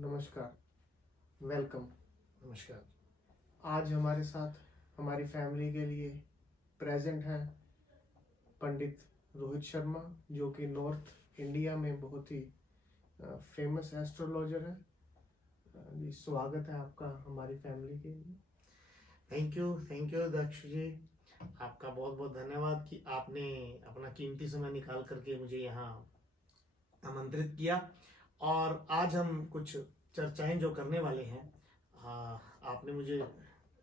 नमस्कार, वेलकम। नमस्कार। आज हमारे साथ हमारी फैमिली के लिए प्रेजेंट हैं पंडित रोहित शर्मा, जो कि नॉर्थ इंडिया में बहुत ही फेमस एस्ट्रोलॉजर है। जी, स्वागत है आपका हमारी फैमिली के लिए। थैंक यू दक्ष जी। आपका बहुत बहुत धन्यवाद कि आपने अपना कीमती समय निकाल करके मुझे यहाँ आमंत्रित किया। और आज हम कुछ चर्चाएं जो करने वाले हैं, आपने मुझे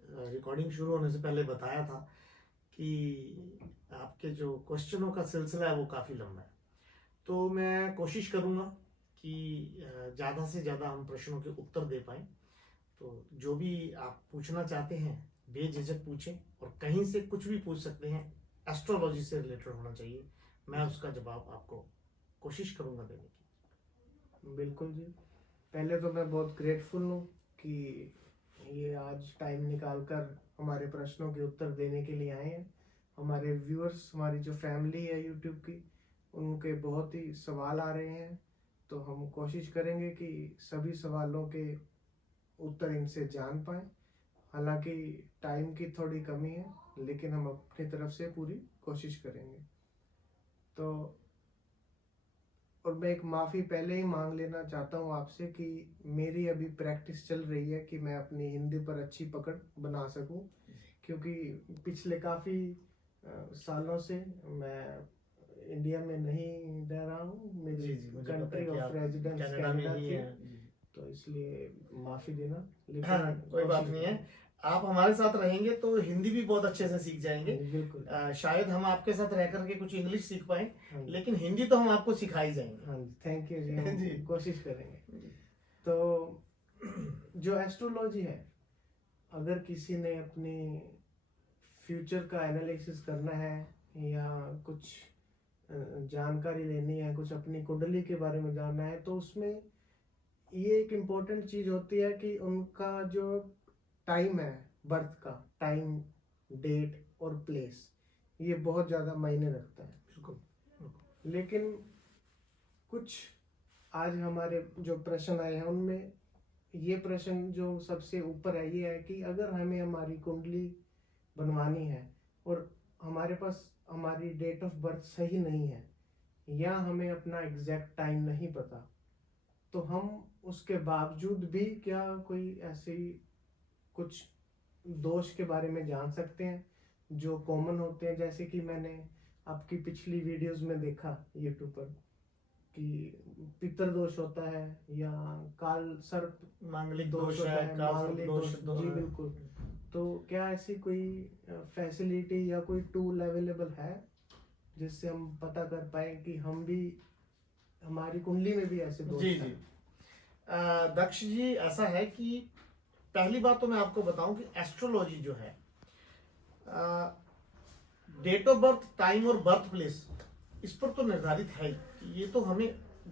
रिकॉर्डिंग शुरू होने से पहले बताया था कि आपके जो क्वेश्चनों का सिलसिला है वो काफ़ी लंबा है, तो मैं कोशिश करूँगा कि ज़्यादा से ज़्यादा हम प्रश्नों के उत्तर दे पाएँ। तो जो भी आप पूछना चाहते हैं बेझिझक पूछें, और कहीं से कुछ भी पूछ सकते हैं, एस्ट्रोलॉजी से रिलेटेड होना चाहिए। मैं उसका जवाब आपको कोशिश करूँगा देने की। बिल्कुल जी। पहले तो मैं बहुत ग्रेटफुल हूँ कि ये आज टाइम निकाल कर हमारे प्रश्नों के उत्तर देने के लिए आए हैं। हमारे व्यूअर्स, हमारी जो फैमिली है यूट्यूब की, उनके बहुत ही सवाल आ रहे हैं, तो हम कोशिश करेंगे कि सभी सवालों के उत्तर इनसे जान पाएँ। हालांकि टाइम की थोड़ी कमी है, लेकिन हम अपनी तरफ से पूरी कोशिश करेंगे। तो और मैं एक माफ़ी पहले ही मांग लेना चाहता हूँ आपसे कि मेरी अभी प्रैक्टिस चल रही है कि मैं अपनी हिंदी पर अच्छी पकड़ बना सकूँ, क्योंकि पिछले काफ़ी सालों से मैं इंडिया में नहीं रह रहा हूँ। मेरी कंट्री ऑफ रेजिडेंस कनाडा थी, तो इसलिए माफ़ी देना। लेकिन हाँ, कोई बात नहीं है। आप हमारे साथ रहेंगे तो हिंदी भी बहुत अच्छे से सीख जाएंगे। बिल्कुल। शायद हम आपके साथ रह करके कुछ इंग्लिश सीख पाए, लेकिन हिंदी तो हम आपको सिखा ही जाएंगे। हाँ जी, थैंक यू जी। हम कोशिश करेंगे। तो जो एस्ट्रोलॉजी है, अगर किसी ने अपनी फ्यूचर का एनालिसिस करना है या कुछ जानकारी लेनी है, कुछ अपनी कुंडली के बारे में जानना है, तो उसमें ये एक इम्पोर्टेंट चीज़ होती है कि उनका जो टाइम है, बर्थ का टाइम, डेट और प्लेस, ये बहुत ज़्यादा मायने रखता है। बिल्कुल। लेकिन कुछ आज हमारे जो प्रश्न आए हैं, उनमें ये प्रश्न जो सबसे ऊपर है ये है कि अगर हमें हमारी कुंडली बनवानी है और हमारे पास हमारी डेट ऑफ बर्थ सही नहीं है, या हमें अपना एग्जैक्ट टाइम नहीं पता, तो हम उसके बावजूद भी क्या कोई ऐसी कुछ दोष के बारे में जान सकते हैं जो कॉमन होते हैं। जैसे कि मैंने आपकी पिछली वीडियोस में देखा यूट्यूब पर कि पितृदोष होता है या काल सर्प मांगलिक दोष होता है, मांगलिक दोष। जी बिल्कुल। तो क्या ऐसी कोई फैसिलिटी या कोई टूल अवेलेबल है जिससे हम पता कर पाए कि हम भी, हमारी कुंडली में भी ऐसे दोष हैं? दक्ष जी, ऐसा है कि पहली बात तो मैं आपको बताऊं कि एस्ट्रोलॉजी जो है, डेट ऑफ बर्थ, टाइम और बर्थ प्लेस, इस पर तो निर्धारित है कि ये तो हमें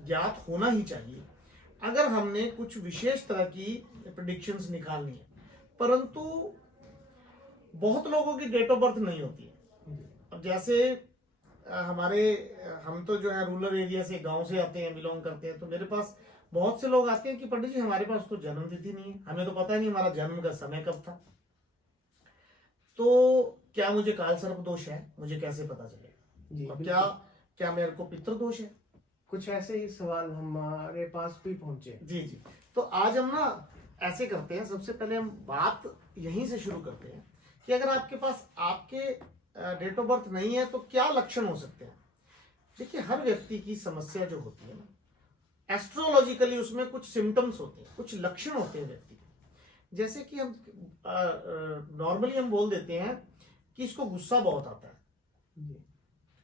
ज्ञात होना ही चाहिए अगर हमने कुछ विशेष तरह की प्रेडिक्शंस निकालनी है। परंतु बहुत लोगों की डेट ऑफ बर्थ नहीं होती है। अब जैसे हम तो जो है रूरल एरिया से, गांव से आते हैं, बिलोंग करते हैं, तो मेरे पास बहुत से लोग आते हैं कि पंडित जी हमारे पास तो जन्म तिथि नहीं है, हमें तो पता नहीं हमारा जन्म का समय कब था, तो क्या मुझे काल सर्प दोष है, मुझे कैसे पता चलेगा? और क्या मेरे को पितृ दोष है? कुछ ऐसे ही सवाल हमारे पास भी पहुंचे। जी। तो आज हम ना ऐसे करते हैं, सबसे पहले हम बात यहीं से शुरू करते हैं कि अगर आपके पास आपके डेट ऑफ बर्थ नहीं है तो क्या लक्षण हो सकते हैं। देखिए, हर व्यक्ति की समस्या जो होती है ना, एस्ट्रोलॉजिकली उसमें कुछ सिम्टम्स होते हैं, कुछ लक्षण होते हैं व्यक्ति के। जैसे कि हम नॉर्मली हम बोल देते हैं कि इसको गुस्सा बहुत आता है,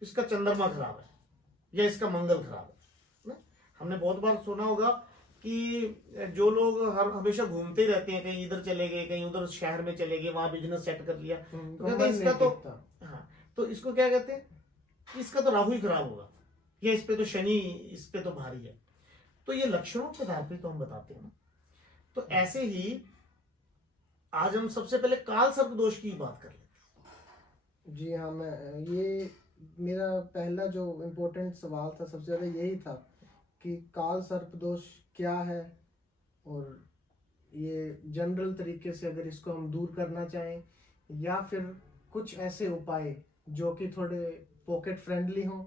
इसका चंद्रमा खराब है, या इसका मंगल खराब है। हमने बहुत बार सुना होगा कि जो लोग हमेशा घूमते रहते हैं, कहीं इधर चले गए, कहीं उधर शहर में चले गए, वहां बिजनेस सेट कर लिया, तो कहते हैं इसका तो तो इसको क्या कहते हैं कि इसका तो राहु ही खराब होगा, या इस पे तो शनि, इस पे तो भारी है। तो ये लक्षणों के आधार पे तो हम बताते हैं ना। तो ऐसे ही आज हम सबसे पहले काल सर्प दोष की बात कर लेते हैं। जी हाँ, ये मेरा पहला जो इम्पोर्टेंट सवाल था, सबसे ज्यादा यही था कि काल सर्प दोष क्या है और ये जनरल तरीके से अगर इसको हम दूर करना चाहें, या फिर कुछ ऐसे उपाय जो कि थोड़े पॉकेट फ्रेंडली हों,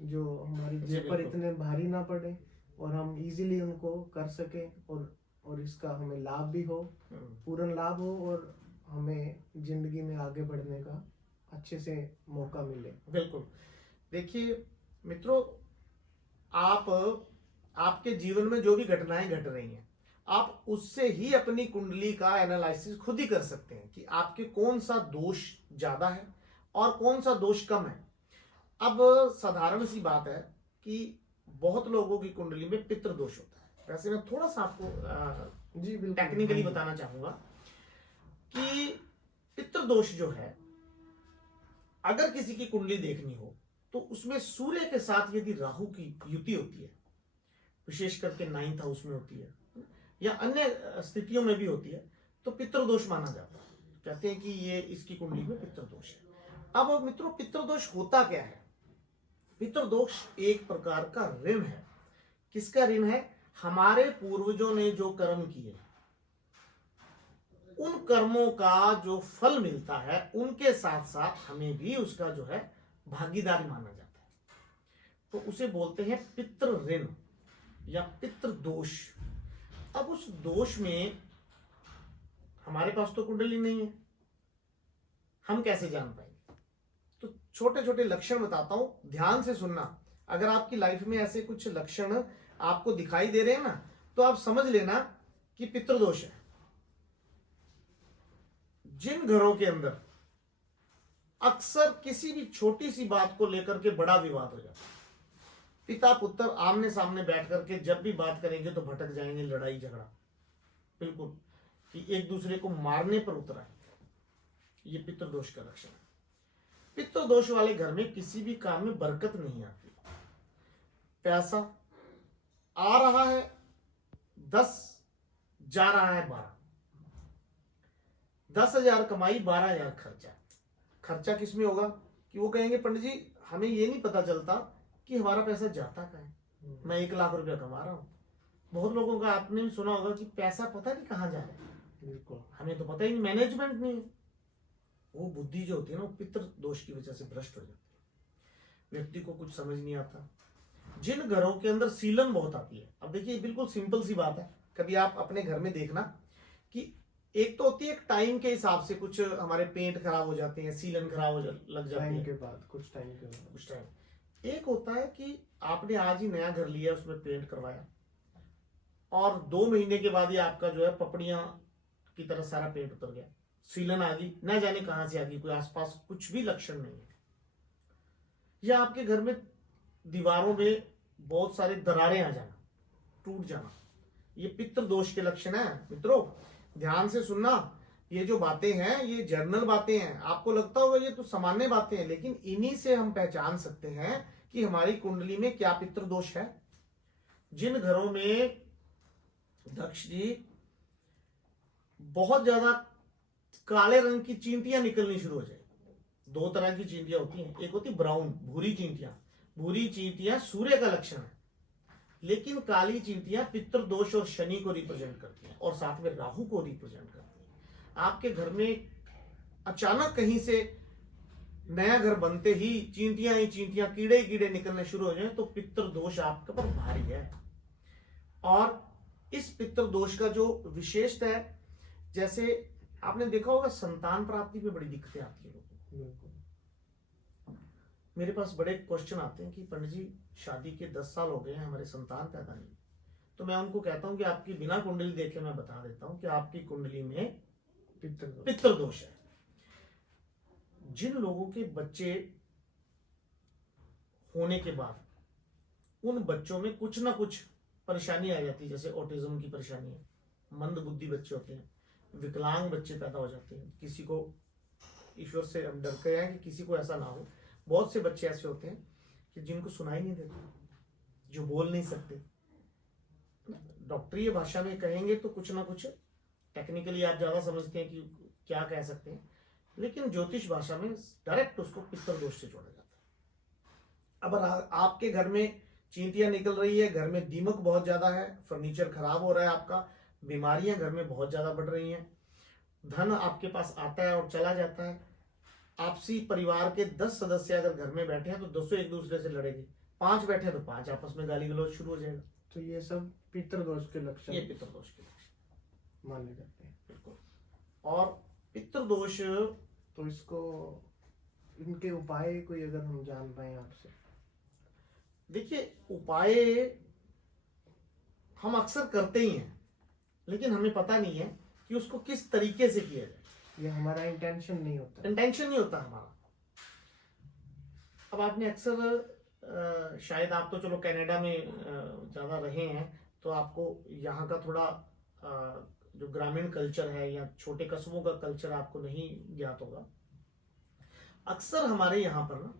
जो हमारी जी, जेब पर बिल्कुल। इतने भारी ना पड़े और हम इजीली उनको कर सकें, और इसका हमें लाभ भी हो, पूर्ण लाभ हो, और हमें जिंदगी में आगे बढ़ने का अच्छे से मौका मिले। बिल्कुल। देखिए मित्रों, आप आपके जीवन में जो भी घटनाएं घट रही हैं, आप उससे ही अपनी कुंडली का एनालिसिस खुद ही कर सकते हैं कि आपके कौन सा दोष ज्यादा है और कौन सा दोष कम है। अब साधारण सी बात है कि बहुत लोगों की कुंडली में पितृ दोष होता है। वैसे मैं थोड़ा सा आपको जी बिल्कुल। टेक्निकली बताना चाहूंगा कि पितृ दोष जो है, अगर किसी की कुंडली देखनी हो तो उसमें सूर्य के साथ यदि राहु की युति होती है, विशेष करके 9th हाउस में होती है या अन्य स्थितियों में भी होती है, तो पितृदोष माना जाता है। कहते हैं कि ये इसकी कुंडली में पितृदोष है। अब मित्रों, पितृदोष होता क्या है? पितृदोष एक प्रकार का ऋण है। किसका ऋण है? हमारे पूर्वजों ने जो कर्म किए, उन कर्मों का जो फल मिलता है, उनके साथ साथ हमें भी उसका जो है भागीदार माना जाता है। तो उसे बोलते हैं पितृ ऋण या पितृ दोष। अब उस दोष में हमारे पास तो कुंडली नहीं है, हम कैसे जान पाएंगे? तो छोटे छोटे लक्षण बताता हूं, ध्यान से सुनना। अगर आपकी लाइफ में ऐसे कुछ लक्षण आपको दिखाई दे रहे हैं ना, तो आप समझ लेना कि पितृदोष है। जिन घरों के अंदर अक्सर किसी भी छोटी सी बात को लेकर के बड़ा विवाद हो जाता है, पिता पुत्र आमने सामने बैठ करके जब भी बात करेंगे तो भटक जाएंगे, लड़ाई झगड़ा, बिल्कुल कि एक दूसरे को मारने पर उतरा है, ये पितृदोष का लक्षण है। पितृदोष वाले घर में किसी भी काम में बरकत नहीं आती। पैसा आ रहा है 10, जा रहा है 12। 10,000 कमाई, 12,000 खर्चा। खर्चा किस में होगा कि वो कहेंगे पंडित जी हमें ये नहीं पता चलता कि हमारा पैसा जाता कहाँ है। मैं 1 लाख रुपया कमा रहा हूँ। बहुत लोगों का आपने भी सुना होगा कि पैसा पता नहीं कहाँ जा रहा है, बिल्कुल हमें तो पता ही नहीं, मैनेजमेंट नहीं है। वो बुद्धि जो होती है ना, वो पितृ दोष की वजह से भ्रष्ट हो जाती है। व्यक्ति को कुछ समझ नहीं आता। जिन घरों के अंदर सीलन बहुत आती है, अब देखिए बिल्कुल सिंपल सी बात है, कभी आप अपने घर में देखना कि एक तो होती है एक टाइम के हिसाब से, कुछ हमारे पेंट खराब हो जाते हैं, सीलन खराब हो लग जाती टाइम है के बाद, कुछ टाइम के बाद। कुछ टाइम। एक होता है कि आपने आज ही नया घर लिया, उसमें पेंट करवाया और 2 महीने के बाद ही आपका जो है पपड़ियां की तरह सारा पेंट उतर गया, सीलन आ गई, ना जाने कहां से आ गई, कोई आसपास कुछ भी लक्षण नहीं है। या आपके घर में दीवारों में बहुत सारे दरारें आ जाना, टूट जाना, ये पितृ दोष के लक्षण है। मित्रों ध्यान से सुनना, ये जो बातें हैं ये जर्नल बातें हैं। आपको लगता होगा ये तो सामान्य बातें हैं, लेकिन इन्हीं से हम पहचान सकते हैं कि हमारी कुंडली में क्या पितृ दोष है। जिन घरों में दक्ष जी बहुत ज्यादा काले रंग की चींटियां निकलनी शुरू हो जाए, 2 तरह की चींटियां होती हैं, एक होती ब्राउन भूरी चींटियां। भूरी चींटियां सूर्य का लक्षण है, लेकिन काली चींटियां पितृ दोष और शनि को रिप्रेजेंट करती हैं और साथ में राहु को रिप्रेजेंट करती हैं। आपके घर में अचानक कहीं से नया घर बनते ही चींटियां ही चींटियां, कीड़े ही कीड़े निकलने शुरू हो जाए, तो पितृ दोष आपके पर भारी है। और इस पितृ दोष का जो विशेषता है, जैसे आपने देखा होगा संतान प्राप्ति में बड़ी दिक्कतें आती है लोगों को। मेरे पास बड़े क्वेश्चन आते हैं कि पंडित जी शादी के 10 साल हो गए हैं, हमारे संतान पैदा नहीं। तो मैं उनको कहता हूं कि आपकी बिना कुंडली देखे मैं बता देता हूं कि आपकी कुंडली में पितृ दोष है। जिन लोगों के बच्चे होने के बाद उन बच्चों में कुछ ना कुछ परेशानी आ जाती है, जैसे ऑटिज्म की परेशानी है, मंद बुद्धि बच्चे होते हैं, विकलांग बच्चे पैदा हो जाते हैं। किसी को, ईश्वर से हम डरते हैं कि किसी को ऐसा ना हो, बहुत से बच्चे ऐसे होते हैं कि जिनको सुनाई नहीं देता, जो बोल नहीं सकते। डॉक्टरी भाषा में कहेंगे तो कुछ ना कुछ, टेक्निकली आप ज्यादा समझते हैं कि क्या कह सकते हैं, लेकिन ज्योतिष भाषा में डायरेक्ट उसको पितृ दोष से जोड़ा जाता है। अब आपके घर में चींटियां निकल रही है, घर में दीमक बहुत ज्यादा है, फर्नीचर खराब हो रहा है आपका, बीमारियां घर में बहुत ज्यादा बढ़ रही हैं, धन आपके पास आता है और चला जाता है। आपसी परिवार के 10 सदस्य अगर घर में बैठे हैं तो 200 एक दूसरे से लड़ेंगे, 5 बैठे तो 5 आपस में गाली गलौज शुरू हो जाएगा। तो ये सब पितृदोष के लक्षण ये पितृदोष के लक्षण माने जाते हैं। बिल्कुल। और पितृदोष, तो इसको इनके उपाय कोई अगर हम जान पाए आपसे। देखिए उपाय हम अक्सर करते ही हैं, लेकिन हमें पता नहीं है कि उसको किस तरीके से किया जाए। ये हमारा इंटेंशन नहीं होता। इंटेंशन नहीं होता हमारा। अब आपने अक्सर शायद आप तो चलो कनाडा में ज्यादा रहे हैं, तो आपको यहाँ का थोड़ा जो ग्रामीण कल्चर है या छोटे कस्बों का कल्चर आपको नहीं ज्ञात होगा। अक्सर हमारे यहाँ पर ना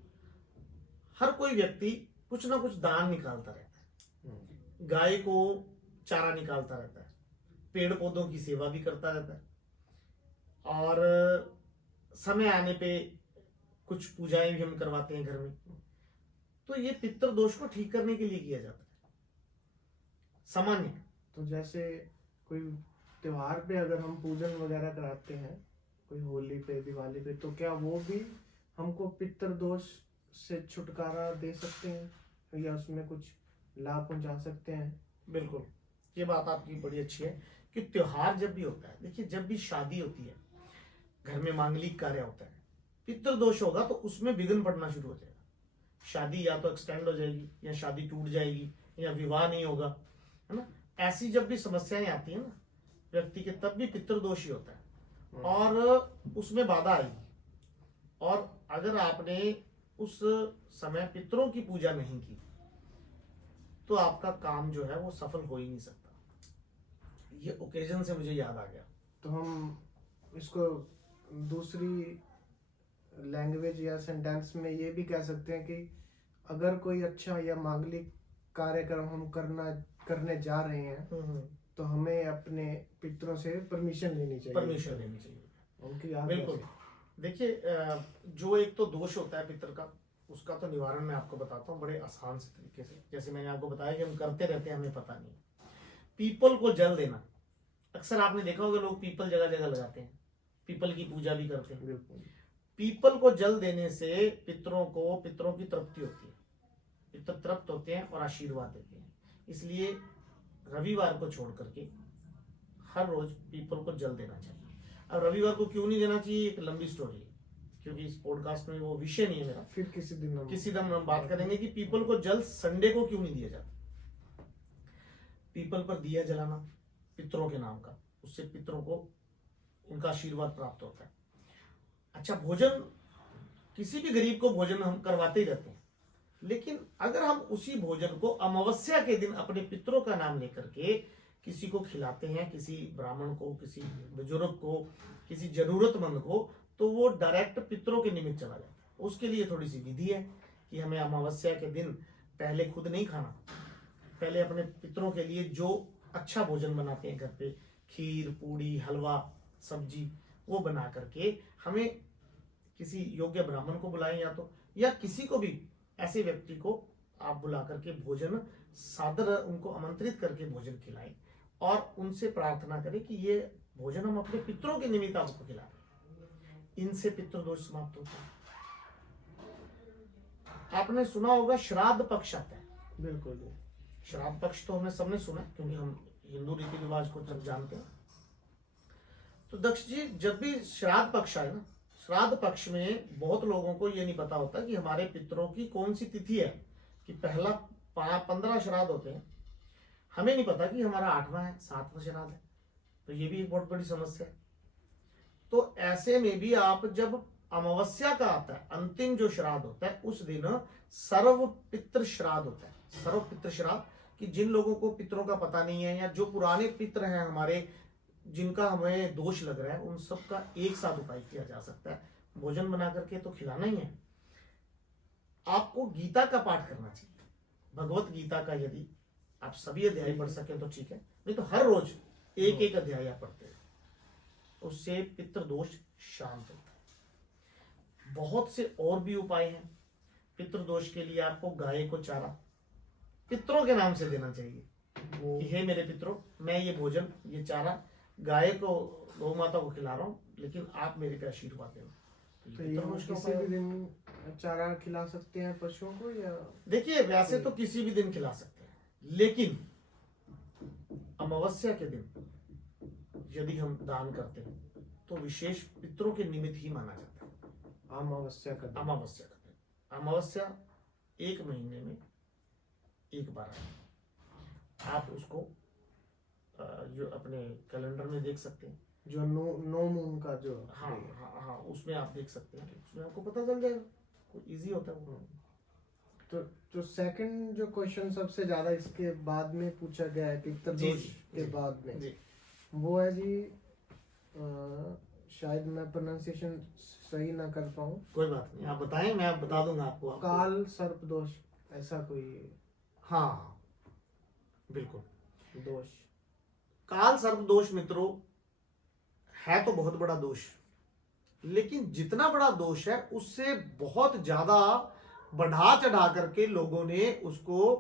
हर कोई व्यक्ति कुछ ना कुछ दान निकालता रहता है। गाय को चारा निकालता रहता है, पेड़ पौधों की सेवा भी करता रहता है, और समय आने पे कुछ पूजाएं भी हम करवाते हैं घर में। तो ये पितृदोष को ठीक करने के लिए किया जाता है सामान्य। तो जैसे कोई त्योहार पे अगर हम पूजन वगैरह कराते हैं, कोई होली पे, दिवाली पे, तो क्या वो भी हमको पितृदोष से छुटकारा दे सकते हैं या उसमें कुछ लाभ पहुंचा सकते हैं? बिल्कुल, ये बात आपकी बड़ी अच्छी है कि त्योहार जब भी होता है, देखिए जब भी शादी होती है, घर में मांगलिक कार्य होता है, पितृदोष होगा तो उसमें विघ्न पड़ना शुरू हो जाएगा। शादी या तो एक्सटेंड हो जाएगी, या शादी टूट जाएगी, या विवाह नहीं होगा, है ना। ऐसी जब भी समस्याएं आती है ना व्यक्ति के, तब भी पितृदोष ही होता है और उसमें बाधा आएगी। और अगर आपने उस समय पितरों की पूजा नहीं की तो आपका काम जो है वो सफल हो ही नहीं सकता। ये ओकेजन से मुझे याद आ गया। तो हम इसको दूसरी लैंग्वेज या सेंटेंस में ये भी कह सकते हैं कि अगर कोई अच्छा या मांगलिक कार्यक्रम हम करने जा रहे हैं तो हमें अपने पितरों से परमिशन लेनी चाहिए। परमिशन लेनी चाहिए उनकी आज्ञा बिल्कुल। से। देखिए जो एक तो दोष होता है पितर का, उसका तो निवारण मैं आपको बताता हूँ बड़े आसान से तरीके से। जैसे मैंने आपको बताया कि हम करते रहते हैं, हमें पता नहीं। पीपल को जल देना, अक्सर आपने देखा होगा लोग पीपल जगह जगह लगाते हैं, पीपल की पूजा भी करते हैं। बिल्कुल। पीपल को जल देने से पितरों की तृप्ति होती है, पितर तृप्त होते हैं और आशीर्वाद देते हैं। इसलिए रविवार को छोड़ करके हर रोज पीपल को जल देना चाहिए। अब रविवार को क्यों नहीं देना चाहिए, एक लंबी स्टोरी है, क्योंकि इस पॉडकास्ट में वो विषय नहीं है मेरा। फिर किसी दिन हम बात करेंगे कि पीपल को जल संडे को क्यों नहीं दिया जाता। पीपल पर दिया जलाना पितरों के नाम का, उससे पितरों को उनका आशीर्वाद प्राप्त होता है। अच्छा, भोजन, किसी भी गरीब को भोजन हम करवाते ही रहते हैं, लेकिन अगर हम उसी भोजन को अमावस्या के दिन अपने पितरों का नाम लेकर के किसी को खिलाते हैं, किसी ब्राह्मण को, किसी बुजुर्ग को, किसी जरूरतमंद को, तो वो डायरेक्ट पितरों के निमित्त चला जाता है। उसके लिए थोड़ी सी विधि है कि हमें अमावस्या के दिन पहले खुद नहीं खाना, पहले अपने पितरों के लिए जो अच्छा भोजन बनाते हैं घर पे, खीर, पूड़ी, हलवा, सब्जी, वो बना करके हमें किसी योग्य ब्राह्मण को बुलाएं, या किसी को भी ऐसे व्यक्ति को आप बुला करके भोजन सादर उनको आमंत्रित करके भोजन खिलाएं और उनसे प्रार्थना करें कि ये भोजन हम अपने पितरों के निमित्त आपको खिला रहे। इनसे पितृदोष समाप्त होता है। आपने सुना होगा श्राद्ध पक्ष आता है। बिल्कुल। श्राद्ध पक्ष तो हमने सबने सुना है, क्योंकि हम हिंदू रीति रिवाज को सब जानते हैं। तो दक्ष जी, जब भी श्राद्ध पक्ष आए ना, श्राद्ध पक्ष में बहुत लोगों को ये नहीं पता होता कि हमारे पितरों की कौन सी तिथि है, कि पहला 15 श्राद्ध होते हैं, हमें नहीं पता कि हमारा 8वां है, 7वां श्राद्ध है। तो ये भी एक बहुत बड़ी समस्या है। तो ऐसे में भी आप जब अमावस्या का आता है, अंतिम जो श्राद्ध होता है, उस दिन सर्व पितृ श्राद्ध होता है। सर्व पितृ श्राद्ध, कि जिन लोगों को पितरों का पता नहीं है, या जो पुराने पितर हैं हमारे, जिनका हमें दोष लग रहा है, उन सब का एक साथ उपाय किया जा सकता है। भोजन बना करके तो खिलाना ही है। आपको गीता का पाठ करना चाहिए, भगवत गीता का। यदि आप सभी अध्याय पढ़ सकें तो ठीक है, नहीं तो हर रोज एक एक अध्याय आप पढ़ते हैं, उससे पितृदोष शांत होता है। बहुत से और भी उपाय हैं पितृदोष के लिए। आपको गाय को चारा पितरों के नाम से देना चाहिए, वो कि हे मेरे पितरों, मैं ये भोजन, ये चारा गाय को, गौ माता को खिला रहा हूँ, लेकिन आप मेरे पे आशीर्वाद देना। तो ये ये पितृ वो मोक्ष का किसी उपाय भी है। दिन चारा खिला सकते हैं पशुओं को या देखिए वैसे तो किसी भी दिन खिला सकते हैं, लेकिन अमावस्या के दिन यदि हम दान करते हैं तो विशेष पितरों के निमित्त ही माना जाता है। अमावस्या का दिन? अमावस्या का दिन, अमावस्या 1 महीने में एक बार आती है। आप उसको जो अपने कैलेंडर में देख सकते हैं, जो नो मून का जो हाँ day है। हाँ हाँ, उसमें आप देख सकते हैं, उसमें आपको पता चल जाएगा, इजी होता है वो। तो जो सेकंड जो क्वेश्चन सबसे ज्यादा इसके बाद में पूछा गया है पितृदोष जी, के जी, बाद में, जी, वो है जी शायद मैं प्रोनाउंसिएशन सही ना कर पाऊँ, कोई बात नहीं, आप बताएं, मैं आप बता दूंगा आपको। काल सर्प दोष, ऐसा कोई हाँ बिल्कुल, दोष? काल सर्प दोष मित्रों है तो बहुत बड़ा दोष, लेकिन जितना बड़ा दोष है उससे बहुत ज्यादा बढ़ा चढ़ा करके लोगों ने उसको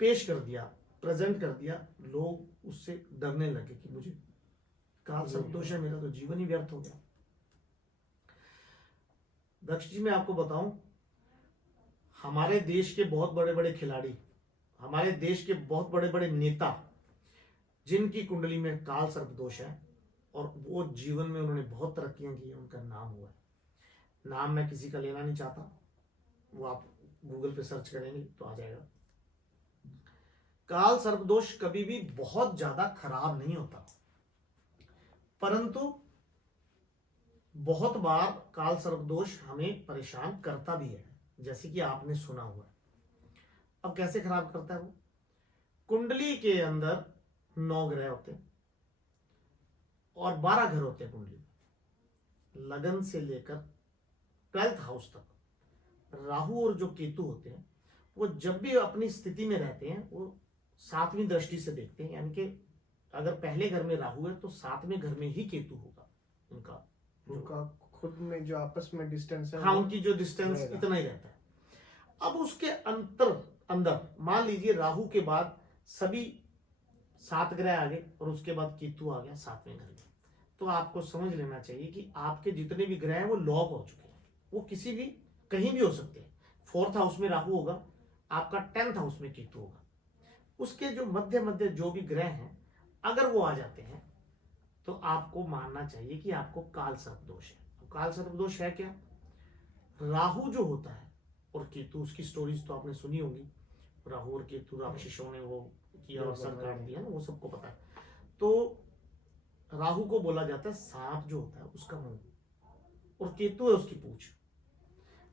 पेश कर दिया, प्रेजेंट कर दिया। लोग उससे डरने लगे कि मुझे काल सर्प दोष है, मेरा तो जीवन ही व्यर्थ हो गया। दक्ष जी मैं आपको बताऊं, हमारे देश के बहुत बड़े बड़े खिलाड़ी, हमारे देश के बहुत बड़े बड़े नेता जिनकी कुंडली में काल सर्प दोष है और वो जीवन में उन्होंने बहुत तरक्कियां की, उनका नाम हुआ है। नाम मैं किसी का लेना नहीं चाहता, वो आप गूगल पे सर्च करेंगे तो आ जाएगा। काल सर्प दोष कभी भी बहुत ज्यादा खराब नहीं होता, परंतु बहुत बार काल सर्प दोष हमें परेशान करता भी है, जैसे कि आपने सुना हुआ है। अब कैसे खराब करता है वो? कुंडली के अंदर 9 ग्रह होते हैं और 12 घर होते हैं कुंडली में। लगन से लेकर 12th हाउस तक राहु और जो केतु होते हैं वो जब भी अपनी स्थिति में रहते हैं वो 7वीं दृष्टि से देखते हैं, यानी कि अगर पहले घर में राहु है तो 7वें घर में ही केतु होगा। उनका खुद में जो आपस में डिस्टेंस है, हाँ, उनकी जो डिस्टेंस रहेगा। इतना ही रहता है। अब उसके अंदर मान लीजिए राहु के बाद सभी 7 ग्रह आ गए और उसके बाद केतु आ गया 7वें घर में, तो आपको समझ लेना चाहिए कि आपके जितने भी ग्रह हैं वो लॉक हो चुके हैं, वो किसी भी कहीं भी हो सकते हैं। 4th हाउस में राहु होगा, आपका 10th हाउस में केतु होगा, उसके जो मध्य मध्य जो भी ग्रह हैं अगर वो आ जाते हैं तो आपको मानना चाहिए कि आपको काल सर्प दोष है। तो काल सर्प दोष है क्या? राहु जो होता है और केतु, उसकी स्टोरीज तो आपने सुनी होगी, राहु और केतु राक्षसों ने वो किया और सर काट दिया ना, वो सबको पता है। तो राहु को बोला जाता है सांप जो होता है उसका मुंह, और केतु है उसकी पूंछ।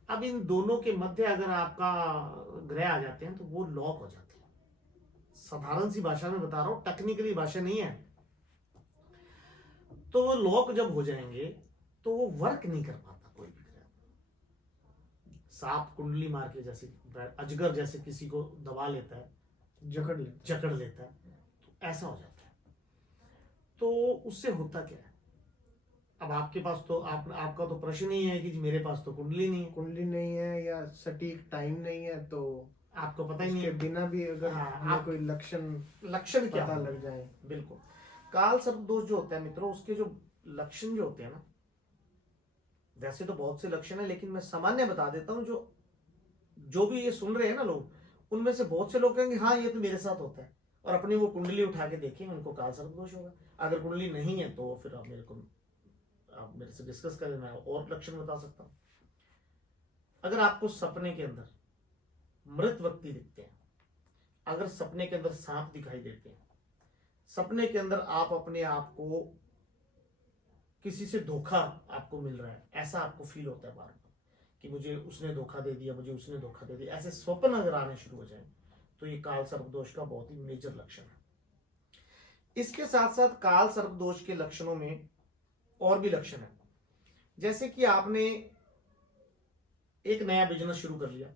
अब इन दोनों के मध्य अगर आपका ग्रह आ जाते हैं तो वो लॉक हो जाते हैं। साधारण सी भाषा में बता रहा हूं, टेक्निकली भाषा नहीं है। तो वो लॉक जब हो जाएंगे तो वो वर्क नहीं कर पाता कोई भी ग्रह। सांप कुंडली मार के जैसे, अजगर जैसे किसी को दबा लेता है, जकड़ लेता है, तो ऐसा हो जाता है। तो उससे होता क्या है? अब आपके पास तो आपका तो प्रश्न ही है कि मेरे पास तो कुंडली नहीं है या सटीक टाइम नहीं है, तो आपको पता ही नहीं है। बिना भी अगर हाँ, कोई लक्षण क्या पता लग जाए। बिल्कुल। काल सर्प दोष जो होता है मित्रों, उसके जो लक्षण जो होते हैं ना, वैसे तो बहुत से लक्षण है, लेकिन मैं सामान्य बता देता हूं। जो भी ये सुन रहे हैं ना लोग, उनमें से बहुत से लोग कहेंगे हाँ ये तो मेरे साथ होता है, और अपनी वो कुंडली उठा के देखें, उनको काल सर्प दोष होगा। अगर कुंडली नहीं है तो फिर आप मेरे से डिस्कस करें, मैं और लक्षण बता सकता हूं। अगर आपको सपने के अंदर मृत व्यक्ति दिखते हैं, अगर सपने के अंदर सांप दिखाई देते हैं, सपने के अंदर आप अपने आप को किसी से धोखा आपको मिल रहा है, ऐसा आपको फील होता है बार बार कि मुझे उसने धोखा दे दिया, मुझे उसने धोखा दे दिया, ऐसे स्वप्न अगर आने शुरू हो जाए तो ये काल सर्प दोष का बहुत ही मेजर लक्षण है। इसके साथ साथ काल सर्प दोष के लक्षणों में और भी लक्षण है, जैसे कि आपने एक नया बिजनेस शुरू कर लिया,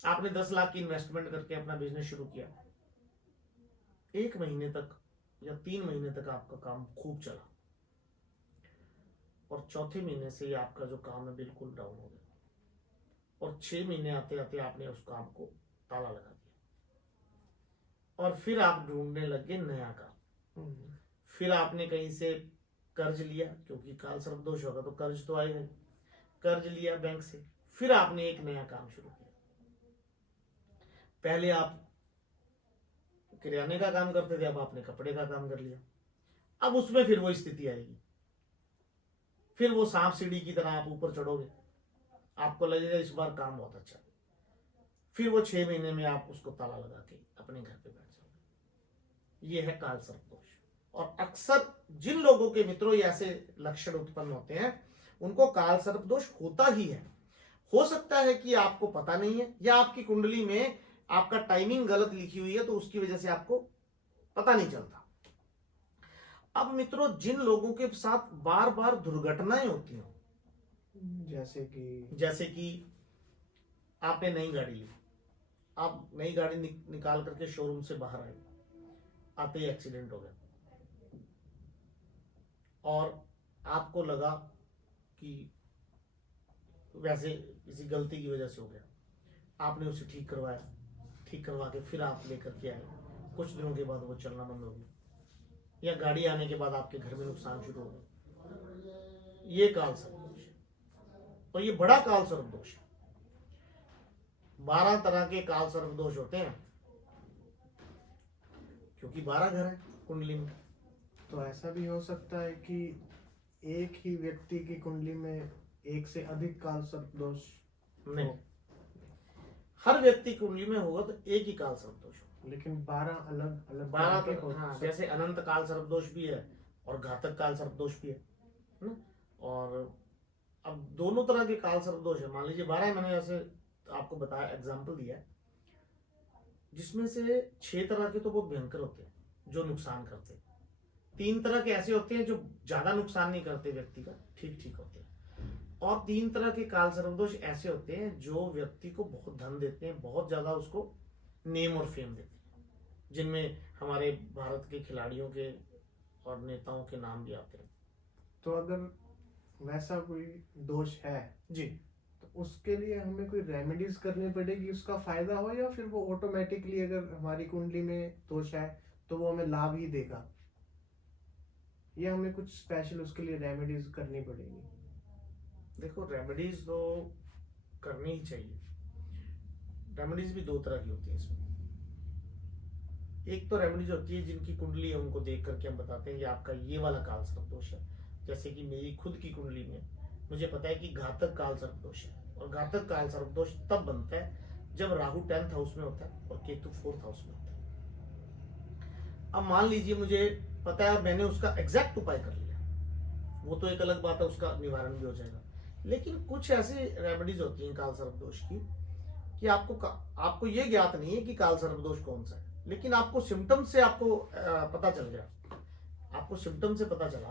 आपने 10 लाख की इन्वेस्टमेंट करके अपना बिजनेस शुरू किया, 1 महीने तक या 3 महीने तक आपका काम खूब चला, और चौथे महीने से ही आपका जो काम है बिल्कुल डाउन हो गया, और 6 महीने आते आते आपने उस काम को ताला लगा दिया। और फिर आप ढूंढने लग गए नया काम। फिर आपने कहीं से कर्ज लिया, क्योंकि काल सर्प दोष होगा तो कर्ज तो आएगा, कर्ज लिया बैंक से, फिर आपने एक नया काम शुरू किया। पहले आप किराने का काम करते थे, अब आपने कपड़े का काम कर लिया। अब उसमें फिर वो स्थिति आएगी, फिर वो सांप सीढ़ी की तरह आप ऊपर चढ़ोगे, आपको लगेगा इस बार काम बहुत अच्छा है, फिर वो 6 महीने में आप उसको ताला लगा के अपने घर पे बैठ जाओगे। ये है काल सर्प दोष। और अक्सर जिन लोगों के मित्रों ये ऐसे लक्षण उत्पन्न होते हैं, उनको काल सर्प दोष होता ही है। हो सकता है कि आपको पता नहीं है, या आपकी कुंडली में आपका टाइमिंग गलत लिखी हुई है, तो उसकी वजह से आपको पता नहीं चलता। अब मित्रों, जिन लोगों के साथ बार बार दुर्घटनाएं होती हैं, जैसे कि आपने नई गाड़ी ली, आप नई गाड़ी निकाल करके शोरूम से बाहर आए, आते ही एक्सीडेंट हो गया, और आपको लगा कि वैसे किसी गलती की वजह से हो गया, आपने उसे ठीक करवाया, ठीक करवा के फिर आप लेकर के आए, कुछ दिनों के बाद वो चलना बंद हो गया, या गाड़ी आने के बाद आपके घर में नुकसान शुरू हो गया। ये काल सर्प दोष है, और ये बड़ा काल सर्प दोष है। 12 तरह के काल सर्प दोष होते हैं, क्योंकि 12 घर है कुंडली में। तो ऐसा भी हो सकता है कि एक ही व्यक्ति की कुंडली में एक से अधिक काल सर्प दोष नहीं, हर व्यक्ति कुंडली में होगा तो एक ही काल सर्प दोष होगा, लेकिन 12 अलग अलग 12 तो हाँ, जैसे अनंत काल सर्प दोष भी है और घातक काल सर्प दोष भी है ना। और अब दोनों तरह के काल सर्प दोष है। मान लीजिए 12 मैंने ऐसे आपको बताया, एग्जाम्पल दिया है, जिसमें से 6 तरह के तो बहुत भयंकर होते हैं जो नुकसान करते हैं, 3 तरह के ऐसे होते हैं जो ज्यादा नुकसान नहीं करते व्यक्ति का, ठीक ठीक होते हैं, और 3 तरह के काल सर्प दोष ऐसे होते हैं जो व्यक्ति को बहुत धन देते हैं, बहुत ज्यादा उसको नेम और फेम देते हैं, जिनमें हमारे भारत के खिलाड़ियों के और नेताओं के नाम भी आते हैं। तो अगर वैसा कोई दोष है जी, तो उसके लिए हमें कोई रेमेडीज करनी पड़ेगी, उसका फायदा हो, या फिर वो ऑटोमेटिकली अगर हमारी कुंडली में दोष है तो वो हमें लाभ ही देगा, या हमें कुछ स्पेशल उसके लिए रेमेडीज करनी पड़ेगी? देखो, रेमेडीज तो करनी ही चाहिए। रेमेडीज भी 2 तरह की होती है इसमें। एक तो रेमेडीज होती है जिनकी कुंडली है, उनको देख करके हम बताते हैं कि आपका ये वाला काल सर्प दोष है। जैसे कि मेरी खुद की कुंडली में मुझे पता है कि घातक काल सर्प दोष है, और घातक काल सर्प दोष तब बनता है जब राहु 10th हाउस में होता है और केतु 4th हाउस में होता है। अब मान लीजिए मुझे पता है, मैंने उसका एग्जैक्ट उपाय कर लिया, वो तो एक अलग बात है, उसका निवारण भी हो जाएगा। लेकिन कुछ ऐसी रेमेडीज होती हैं काल सर्प दोष की कि आपको ये ज्ञात नहीं है कि काल सर्प दोष कौन सा है, लेकिन आपको सिम्टम से आपको पता चल गया, आपको सिम्टम से पता चला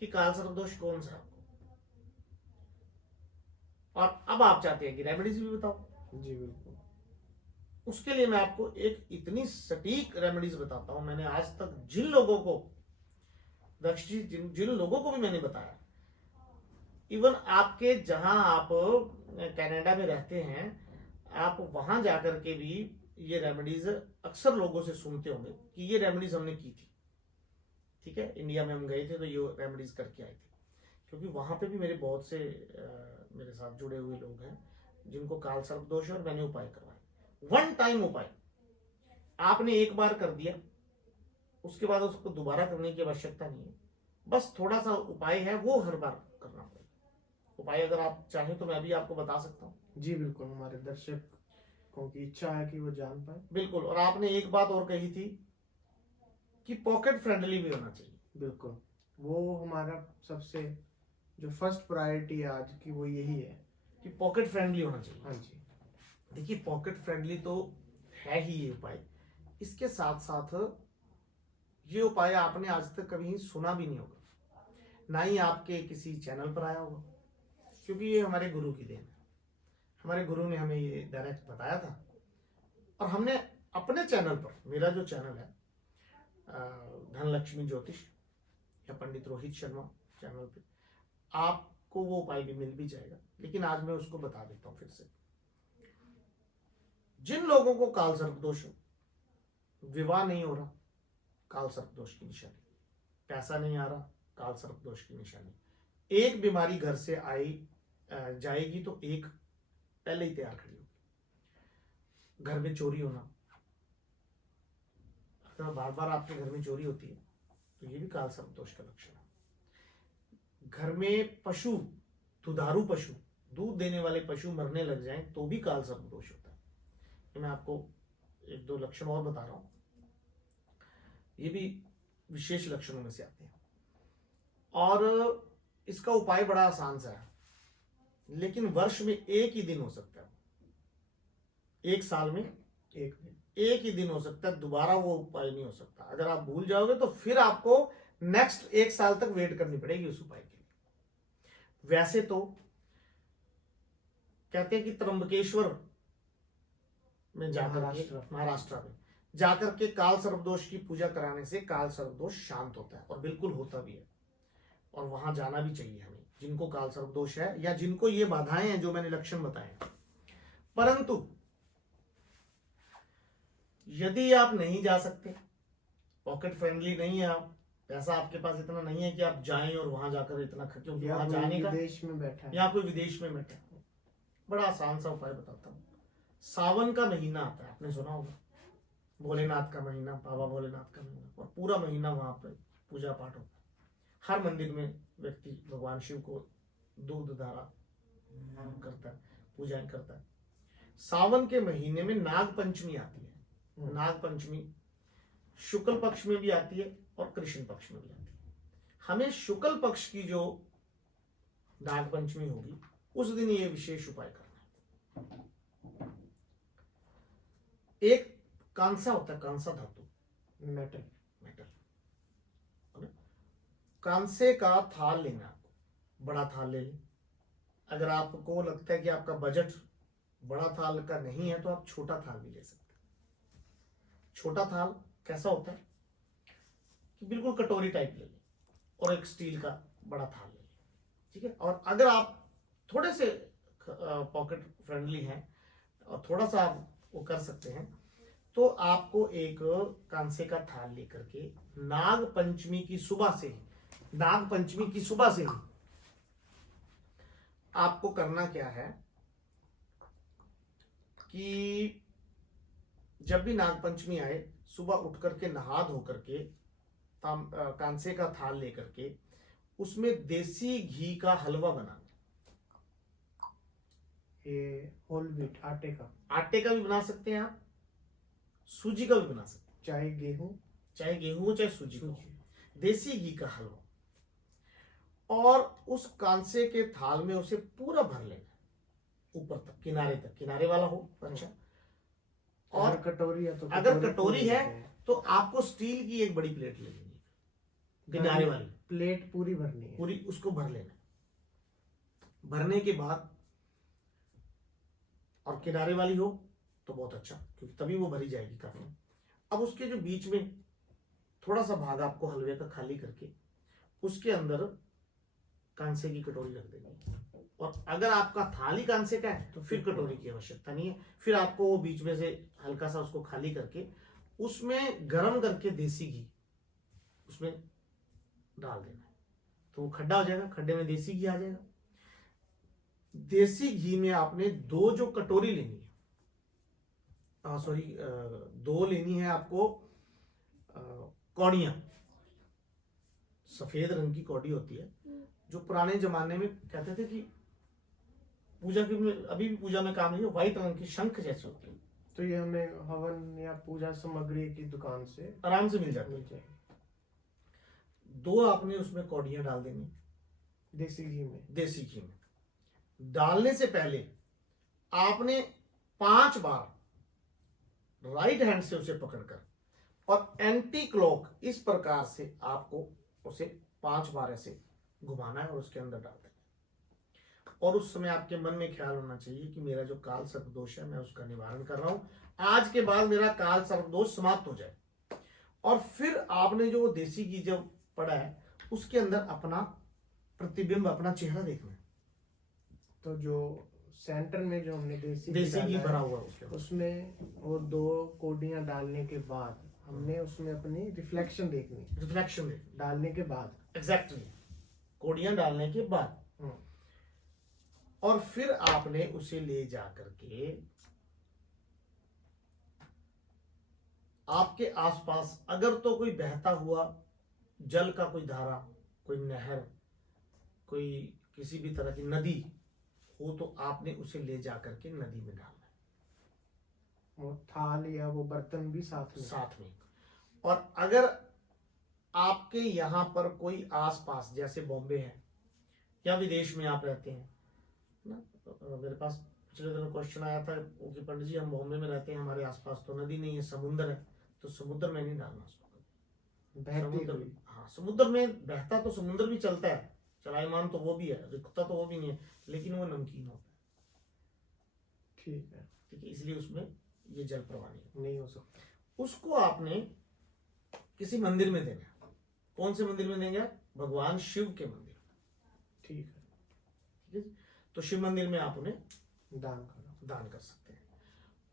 कि काल सर्प दोष कौन सा है आपको, और अब आप चाहते हैं कि रेमेडीज भी बताओ। जी बिल्कुल। उसके लिए मैं आपको एक इतनी सटीक रेमेडीज बताता हूं। मैंने आज तक जिन लोगों को दक्षिण, जिन लोगों को भी मैंने बताया, इवन आपके जहां आप कनाडा में रहते हैं, आप वहां जाकर के भी ये रेमेडीज अक्सर लोगों से सुनते होंगे कि ये रेमेडीज हमने की थी। ठीक है, इंडिया में हम गए थे तो ये रेमेडीज करके आए थे, क्योंकि वहां पे भी मेरे बहुत से मेरे साथ जुड़े हुए लोग हैं जिनको काल सर्प दोष है, और मैंने उपाय करवाए। 1 टाइम उपाय आपने एक बार कर दिया, उसके बाद उसको दोबारा करने की आवश्यकता नहीं है, बस थोड़ा सा उपाय है वो हर बार करना पड़ेगा। उपाय अगर आप चाहें तो मैं भी आपको बता सकता हूँ। जी बिल्कुल, हमारे दर्शकों की इच्छा है कि वो जान पाए। बिल्कुल। और आपने एक बात और कही थी कि पॉकेट फ्रेंडली भी होना चाहिए। बिल्कुल, वो हमारा सबसे जो फर्स्ट प्रायोरिटी है आज की, वो यही है कि पॉकेट फ्रेंडली होना चाहिए। हाँ जी। देखिए, पॉकेट फ्रेंडली तो है ही ये उपाय, इसके साथ साथ ये उपाय आपने आज तक कभी सुना भी नहीं होगा, ना ही आपके किसी चैनल पर आया होगा, क्योंकि ये हमारे गुरु की देन है। हमारे गुरु ने हमें ये डायरेक्ट बताया था, और हमने अपने चैनल पर, मेरा जो चैनल है धनलक्ष्मी ज्योतिष या पंडित रोहित शर्मा चैनल पे, आपको वो उपाय भी मिल भी जाएगा, लेकिन आज मैं उसको बता देता हूँ फिर से। जिन लोगों को काल सर्प दोष हो, विवाह नहीं हो रहा, काल सर्प दोष की निशानी। पैसा नहीं आ रहा, काल सर्प दोष की निशानी। एक बीमारी घर से आई जाएगी तो एक पहले ही तैयार खड़ी होगी। घर में चोरी होना, अगर बार बार आपके घर में चोरी होती है तो ये भी काल सर्प दोष का लक्षण है। घर में पशु, दुधारू पशु, दूध देने वाले पशु मरने लग जाएं तो भी काल सर्प दोष होता है। ये मैं आपको एक दो लक्षण और बता रहा हूं, ये भी विशेष लक्षणों में से आते हैं। और इसका उपाय बड़ा आसान सा है, लेकिन वर्ष में एक ही दिन हो सकता है, एक साल में एक ही दिन हो सकता है, दोबारा वो उपाय नहीं हो सकता। अगर आप भूल जाओगे तो फिर आपको नेक्स्ट एक साल तक वेट करनी पड़ेगी उस उपाय के लिए। वैसे तो कहते हैं कि त्र्यंबकेश्वर में जाकर के, महाराष्ट्र में जाकर के काल सर्पदोष की पूजा कराने से काल सर्पदोष शांत होता है, और बिल्कुल होता भी है। और वहां जाना भी चाहिए हमें, जिनको काल सर्पदोष है या जिनको ये बाधाएं हैं जो मैंने लक्षण बताए। परंतु यदि आप नहीं जा सकते, पॉकेट फ्रेंडली नहीं है, आप पैसा आपके पास इतना नहीं है कि आप जाएं और वहां जाकर इतना, क्योंकि वहां जाने का, विदेश में बैठा है या कोई विदेश में बैठा है, बड़ा आसान सा उपाय बताता हूँ। सावन का महीना आता है, आपने सुना होगा, भोलेनाथ का महीना, बाबा भोलेनाथ का महीना, और पूरा महीना वहां पर पूजा पाठ होता है। हर मंदिर में व्यक्ति भगवान शिव को दूध धारा करता है, पूजाएं करता है। सावन के महीने में नाग पंचमी आती है। नाग पंचमी शुक्ल पक्ष में भी आती है और कृष्ण पक्ष में भी आती है। हमें शुक्ल पक्ष की जो नाग पंचमी होगी उस दिन ये विशेष उपाय करना है। एक कांसा होता है, कांसा धातु, मेटल, कांसे का थाल लेना, आपको बड़ा थाल ले लें। अगर आपको लगता है कि आपका बजट बड़ा थाल का नहीं है तो आप छोटा थाल भी ले सकते हैं। छोटा थाल कैसा होता है कि बिल्कुल कटोरी टाइप ले लें, और एक स्टील का बड़ा थाल ले लें, ठीक है। और अगर आप थोड़े से पॉकेट फ्रेंडली हैं और थोड़ा सा आप वो कर सकते हैं, तो आपको एक कांसे का थाल लेकर के नाग पंचमी की सुबह से ही आपको करना क्या है कि जब भी नाग पंचमी आए, सुबह उठ करके नहा धो करके कांसे का थाल लेकर के उसमें देसी घी का हलवा बनाना। ये होल व्हीट आटे का भी बना सकते हैं आप, सूजी का भी बना सकते हैं, चाहे गेहूं हो चाहे सूजी का, देसी घी का हलवा। और उस कांसे के थाल में उसे पूरा भर लेना, ऊपर तक, किनारे तक, किनारे वाला हो अच्छा। और अगर कटोरी है तो आपको स्टील की एक बड़ी प्लेट ले लेनी है, किनारे वाली प्लेट पूरी भरनी है, पूरी उसको भर लेना। भरने के बाद, और किनारे वाली हो तो बहुत अच्छा, क्योंकि तभी वो भरी जाएगी काफी। अब उसके जो बीच में थोड़ा सा भाग आपको हलवे का खाली करके उसके अंदर कांसे की कटोरी रख देनी। और अगर आपका थाल ही कांसे का है तो फिर कटोरी की आवश्यकता नहीं है। फिर आपको वो बीच में से हल्का सा उसको खाली करके उसमें गर्म करके देसी घी उसमें डाल देना है, तो वो खड्डा हो जाएगा, खड्डे में देसी घी आ जाएगा। देसी घी में आपने दो जो कटोरी लेनी है, दो लेनी है आपको कौड़ियां, सफेद रंग की कौड़ी होती है, जो पुराने जमाने में कहते थे कि पूजा की, अभी भी पूजा में काम नहीं है, व्हाइट रंग की शंख जैसी होती है। तो ये हमें हवन या पूजा सामग्री की दुकान से आराम से मिल जाती है। दो आपने उसमें कौड़ियां डाल देनी देसी घी में। डालने से पहले आपने 5 बार राइट हैंड से उसे पकड़कर और एंटी क्लॉक इस प्रकार से आपको उसे 5 बार ऐसे घुमाना है और उसके अंदर डाल देना। और उस समय आपके मन में ख्याल होना चाहिए कि मेरा जो काल सर्प दोष है मैं उसका निवारण कर रहा हूं, आज के बाद मेरा काल सर्प दोष समाप्त हो जाए। और फिर आपने जो देसी घी जब पड़ा है उसके अंदर अपना प्रतिबिंब, अपना चेहरा देखना है। तो जो सेंटर में जो हमने देसी घी भरा हुआ है उसमें वो 2 कौड़ियां डालने के बाद हमने उसमें अपनी रिफ्लेक्शन देखनी है रिफ्लेक्शन देखनी, डालने के बाद। एग्जैक्टली, कोडियां डालने के बाद। और फिर आपने उसे ले जा करके आपके आसपास अगर तो कोई बहता हुआ जल का कोई धारा, कोई नहर, कोई किसी भी तरह की नदी हो, तो आपने उसे ले जा करके नदी में डालना है, वो थाल या वो बर्तन भी साथ में। और अगर आपके यहाँ पर कोई आसपास, जैसे बॉम्बे है या विदेश में आप रहते हैं ना, मेरे पास पिछले दिनों क्वेश्चन आया था कि पंडित जी हम बॉम्बे में रहते हैं, हमारे आसपास तो नदी नहीं है, समुद्र है, तो समुद्र में नहीं डालना उसको। बहती, हाँ, समुद्र में बहता तो समुद्र भी चलता है, चलायमान तो वो भी है, रुकता तो वो भी नहीं है, लेकिन वो नमकीन होता है। ठीक है, इसलिए उसमें ये जल प्रवाह नहीं हो सकता। उसको आपने किसी मंदिर में देना है। कौन से मंदिर में देंगे? भगवान शिव के मंदिर। ठीक है, ठीक है। तो शिव मंदिर में आप उन्हें दान कर सकते हैं।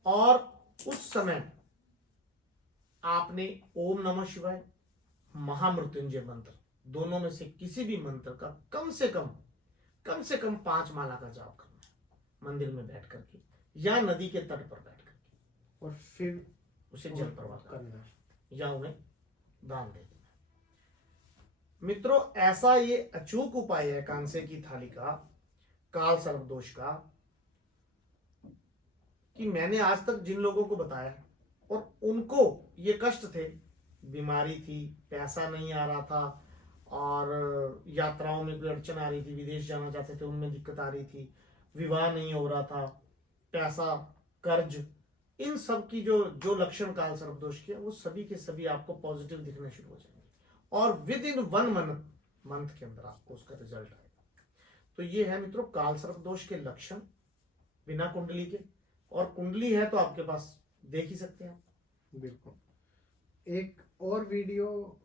और उस समय आपने ओम नमः शिवाय, महामृत्युंजय मंत्र, दोनों में से किसी भी मंत्र का कम से कम 5 माला का जाप करना है, मंदिर में बैठ करके या नदी के तट पर बैठ करके, और फिर उसे जल प्रवाह करना या उन्हें दान दे देना। मित्रों, ऐसा ये अचूक उपाय है कांसे की थाली का, काल सर्प दोष का, कि मैंने आज तक जिन लोगों को बताया और उनको ये कष्ट थे, बीमारी थी, पैसा नहीं आ रहा था, और यात्राओं में कोई अड़चन आ रही थी, विदेश जाना चाहते थे उनमें दिक्कत आ रही थी, विवाह नहीं हो रहा था, पैसा, कर्ज, इन सब की जो लक्षण काल सर्प दोष के, वो सभी के सभी आपको पॉजिटिव दिखने शुरू हो जाएंगे, और विद इन 1 मंथ के अंदर आपको उसका रिजल्ट आएगा। तो ये है मित्रों काल सर्प दोष के लक्षण बिना कुंडली के। और कुंडली है तो आपके पास देख ही सकते हैं। बिल्कुल। एक और वीडियो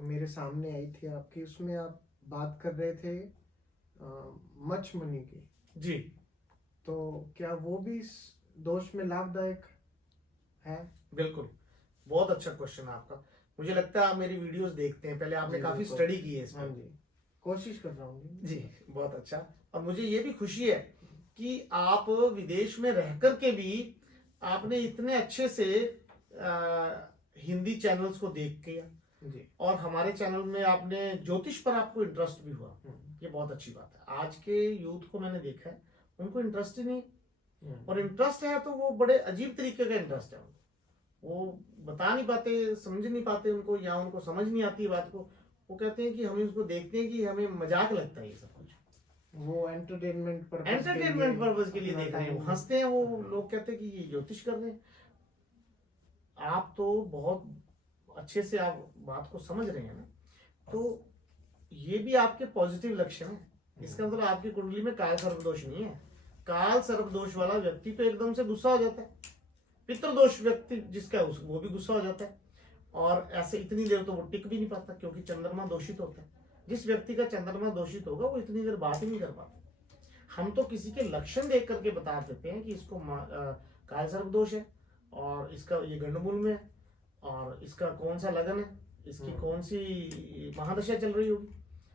मेरे सामने आई थी आपकी, उसमें आप बात कर रहे थे मचमनी की जी, तो क्या वो भी इस दोष में लाभदायक है? बिल्कुल, बहुत अच्छा क्वेश्चन है आपका। मुझे लगता है आप मेरी वीडियोस देखते हैं, पहले आपने काफी स्टडी की है इसमें। हाँ जी, कोशिश कर रहा हूँ जी, बहुत अच्छा। और मुझे ये भी खुशी है कि आप विदेश में रह करके भी आपने इतने अच्छे से हिंदी चैनल्स को देख के जी, और हमारे चैनल में आपने ज्योतिष पर आपको इंटरेस्ट भी हुआ। ये बहुत अच्छी बात है। आज के यूथ को मैंने देखा है, उनको इंटरेस्ट ही नहीं, और इंटरेस्ट है तो वो बड़े अजीब तरीके का इंटरेस्ट है, वो बता नहीं पाते, समझ नहीं पाते उनको, या उनको समझ नहीं आती है बात को। वो कहते हैं कि हमें उसको देखते हैं कि हमें मजाक लगता है ये सब कुछ, वो एंटरटेनमेंट पर्पज के लिए देख रहे हैं, वो हंसते हैं, वो लोग कहते हैं कि ये ज्योतिष कर रहे हैं। आप तो बहुत अच्छे से आप बात को समझ रहे हैं ना, तो ये भी आपके पॉजिटिव लक्षण है। इसका मतलब आपकी कुंडली में काल सर्प दोष नहीं है। काल सर्प दोष वाला व्यक्ति तो एकदम से गुस्सा हो जाता है, पितृदोष व्यक्ति जिसका है वो भी गुस्सा हो जाता है, और ऐसे इतनी देर तो वो टिक भी नहीं पाता, क्योंकि चंद्रमा दोषित होता है। जिस व्यक्ति का चंद्रमा दोषित होगा वो इतनी देर बात ही नहीं कर पाता। हम तो किसी के लक्षण देख करके बता देते हैं कि इसको काल सर्प दोष है, और इसका ये गंडमूल में है, और इसका कौन सा लगन है, इसकी कौन सी महादशा चल रही होगी।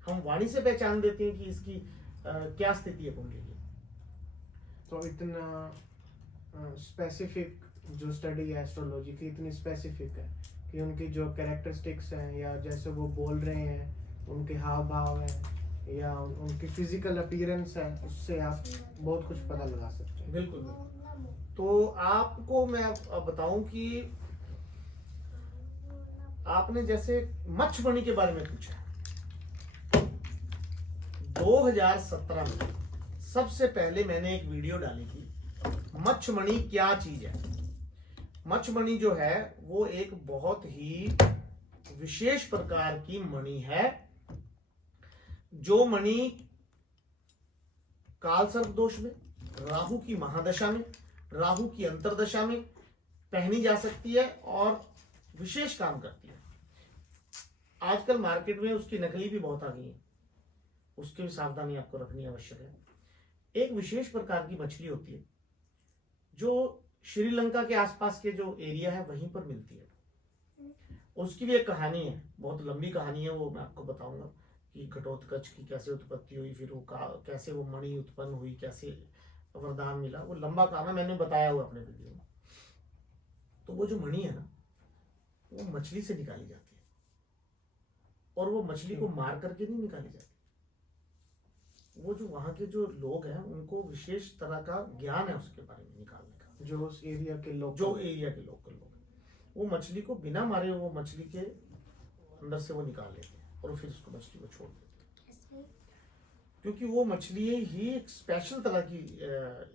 हम वाणी से पहचान देते हैं कि इसकी क्या स्थिति है कुंडली की। तो इतना स्पेसिफिक जो स्टडी है एस्ट्रोलॉजी की, इतनी स्पेसिफिक है कि उनकी जो कैरेक्टरिस्टिक्स हैं, या जैसे वो बोल रहे हैं, उनके हाव भाव हैं, या उनकी फिजिकल अपीयरेंस है, उससे आप बहुत कुछ पता लगा सकते हैं। बिल्कुल। तो आपको मैं बताऊं कि आपने जैसे मच्छमणि के बारे में पूछा, 2017 में सबसे पहले मैंने एक वीडियो डाली थी, मच्छमणि क्या चीज है। मच्छमणि जो है वो एक बहुत ही विशेष प्रकार की मणि है, जो मणि काल सर्प दोष में, राहु की महादशा में, राहु की अंतरदशा में पहनी जा सकती है और विशेष काम करती है। आजकल मार्केट में उसकी नकली भी बहुत आ गई है, उसकी भी सावधानी आपको रखनी आवश्यक है। एक विशेष प्रकार की मछली होती है जो श्रीलंका के आसपास के जो एरिया है वहीं पर मिलती है। उसकी भी एक कहानी है, बहुत लंबी कहानी है, वो मैं आपको बताऊंगा कि घटोत्कच की कैसे उत्पत्ति हुई, फिर वो कैसे वो मणि उत्पन्न हुई, कैसे वरदान मिला, वो लंबा काम है, मैंने बताया हुआ अपने वीडियो में। तो वो जो मणि है ना, वो मछली से निकाली जाती है, और वो मछली को मार करके नहीं निकाली जाती। वो जो वहां के जो लोग हैं उनको विशेष तरह का ज्ञान है उसके बारे में निकालने का, जो उस एरिया के लोग, जो एरिया के लोकल लोग वो मछली को बिना मारे वो मछली के अंदर से वो निकाल लेते हैं और फिर उसको मछली को छोड़ देते हैं, क्योंकि वो मछली ही एक स्पेशल तरह की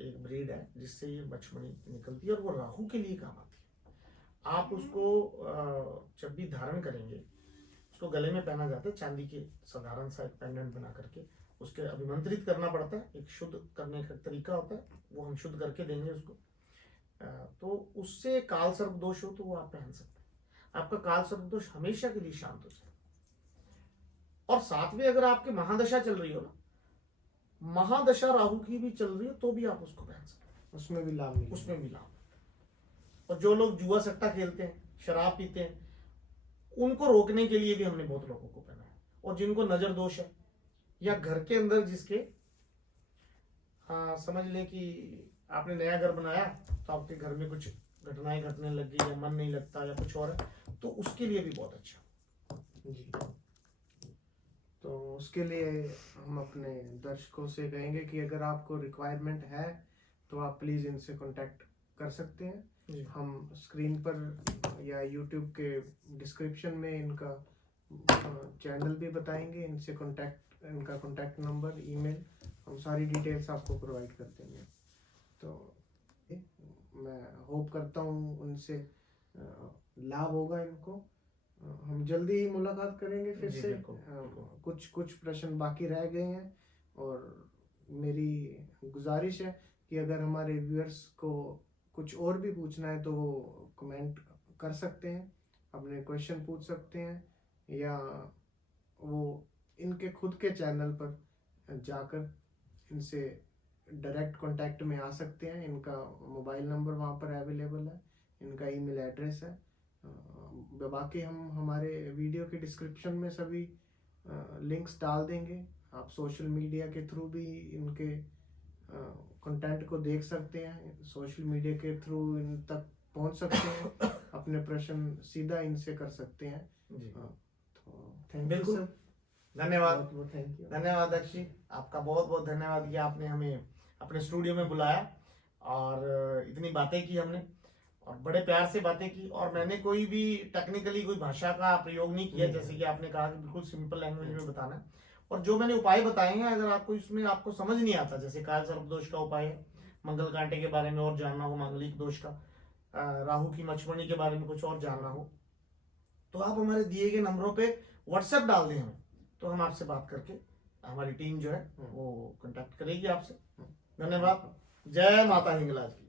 एक ब्रीड है जिससे ये मछली निकलती है, और वो राहु के लिए काम आती है। आप उसको जब भी धारण करेंगे, उसको गले में पहना जाता है, चांदी के साधारण सा एक पेंडेंट बना करके उसके अभिमंत्रित करना पड़ता है, एक शुद्ध करने का तरीका होता है, वो हम शुद्ध करके देंगे उसको। तो उससे काल सर्प दोष हो तो वो आप पहन सकते हैं, आपका काल सर्प दोष हमेशा के लिए शांत हो जाए। और साथ में अगर आपकी महादशा चल रही हो ना, महादशा राहु की भी चल रही हो तो भी आप उसको पहन सकते हैं, उसमें भी लाभ मिलेगा। उसमें भी लाभ। और जो लोग जुआ सट्टा खेलते हैं, शराब पीते हैं, उनको रोकने के लिए भी हमने बहुत लोगों को पहना है। और जिनको नजर दोष है या घर के अंदर जिसके समझ ले कि आपने नया घर बनाया तो आपके घर में कुछ घटनाएं घटने लग गई या मन नहीं लगता या कुछ और है, तो उसके लिए भी बहुत अच्छा जी। तो उसके लिए हम अपने दर्शकों से कहेंगे कि अगर आपको रिक्वायरमेंट है तो आप प्लीज़ इनसे कांटेक्ट कर सकते हैं। जी। हम स्क्रीन पर या यूट्यूब के डिस्क्रिप्शन में इनका चैनल भी बताएंगे, इनसे कांटेक्ट, इनका कांटेक्ट नंबर, ईमेल, हम सारी डिटेल्स आपको प्रोवाइड कर देंगे। तो मैं होप करता हूँ उनसे लाभ होगा इनको। हम जल्दी ही मुलाकात करेंगे फिर जी, से। बिल्कुल। कुछ प्रश्न बाकी रह गए हैं, और मेरी गुजारिश है कि अगर हमारे व्यूअर्स को कुछ और भी पूछना है तो वो कमेंट कर सकते हैं, अपने क्वेश्चन पूछ सकते हैं, या वो इनके खुद के चैनल पर जाकर इनसे डायरेक्ट कांटेक्ट में आ सकते हैं। इनका मोबाइल नंबर वहाँ पर अवेलेबल है, इनका ईमेल एड्रेस है। बाकी हम हमारे वीडियो के डिस्क्रिप्शन में सभी लिंक्स डाल देंगे। आप सोशल मीडिया के थ्रू भी इनके कंटेंट को देख सकते हैं, सोशल मीडिया के थ्रू इन तक पहुंच सकते हैं, अपने प्रश्न सीधा इनसे कर सकते हैं। जी। तो थैंक यू बिल्कुल। सर, धन्यवाद। बहुत थैंक यू। धन्यवाद अक्षी, आपका बहुत बहुत धन्यवाद कि आपने हमें अपने स्टूडियो में बुलाया और इतनी बातें की हमने, और बड़े प्यार से बातें की। और मैंने कोई भी टेक्निकली कोई भाषा का प्रयोग नहीं किया, जैसे कि आपने कहा कि बिल्कुल सिंपल लैंग्वेज में बताना है। और जो मैंने उपाय बताए हैं, अगर आपको इसमें आपको समझ नहीं आता, जैसे काल सर्प दोष का उपाय है, मंगल कांटे के बारे में और जानना हो, मांगलिक दोष का, राहु की मछमणि के बारे में कुछ और जानना हो, तो आप हमारे दिए गए नंबरों पे व्हाट्सएप डाल दें हमें, तो हम आपसे बात करके हमारी टीम जो है वो कांटेक्ट करेगी आपसे। धन्यवाद। जय माता हिंगलाज की।